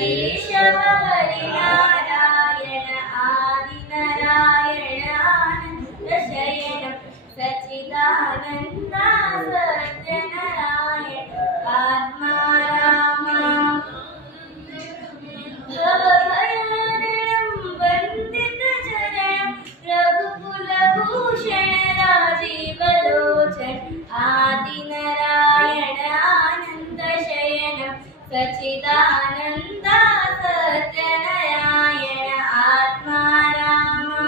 केशव हरिनारायण आदिनारायण आनन्दशयन सच्चिदानन्द सत्यनारायण आत्मा रामा भवभयारणं वन्दितचरणं रघुकुलभूषण राजीवलोचन आदिनारायण आनन्दशयन सच्चिदानन्द सत्यनारायण आत्मा रामा